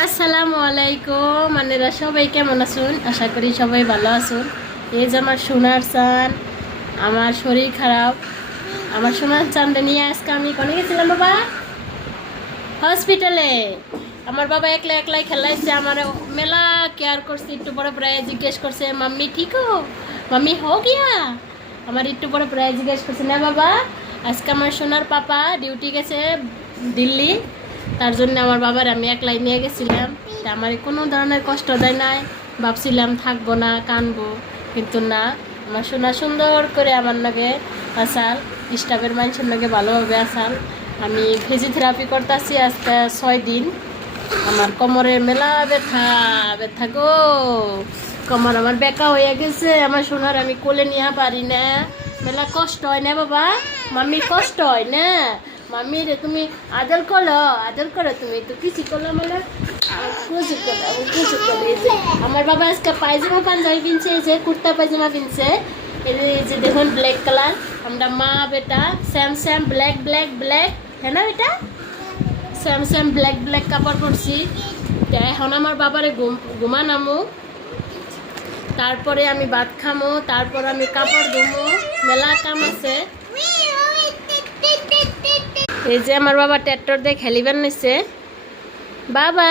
আসসালামু আলাইকুম। আপনারা সবাই কেমন আছেন? আশা করি সবাই ভালো আছেন। এই যে আমার সোনার চান, আমার শরীর খারাপ। আমার সোনার চানটা নিয়ে আজকে আমি কোনে গেছিলাম বাবা? হসপিটালে। আমার বাবা একলা একলাই খেলাইছে, আমার মেলা কেয়ার করছে। একটু পরে প্রায় জিজ্ঞেস করছে, মাম্মি ঠিক হো, মাম্মি হো গিয়া। আমার একটু পরে প্রায় জিজ্ঞেস করছে, না বাবা আজকে আমার সোনার পাপা ডিউটি গেছে দিল্লি, তার জন্য আমার বাবার আমি একলাই নিয়ে গেছিলাম। তা আমার কোনো ধরনের কষ্ট দেয় নাই, ভাবছিলাম থাকবো না, কানবো, কিন্তু না, আমার সোনা সুন্দর করে আমার লগে আসাল, স্টাফের মানুষের লগে ভালোভাবে আসাল। আমি ফিজিওথেরাপি করতেছি আজকে 6 দিন। আমার কোমরের মেলা ব্যথা ব্যথা গো, কোমর আমার বেকা হয়ে গেছে। আমার সোনার আমি কোলে নিয়ে পারি না, মেলা কষ্ট হয় না বাবা? মাম্মি কষ্ট হয় না? মাম্মি রে তুমি আদর করো, তুমি তো কিছু করলো মানে খুশি করো। এই যে আমার বাবা আজকে পায়জামা পাঞ্জাবি কিনছে, এই যে কুর্তা পায়জামা কিনছে, এই যে দেখুন ব্ল্যাক কালার। আমরা মা বেটা Sam Sam black black black, হ্যাঁ না বেটা? স্যাম স্যাম ব্ল্যাক ব্ল্যাক কাপড় পরছি। এখন আমার বাবারে ঘুমানামো, তারপরে আমি ভাত খামো, তারপর আমি কাপড় ধুমো, মেলা কাম আছে। এই যে আমার বাবা ট্র্যাক্টর দিয়ে খেলিবার নিছে বাবা।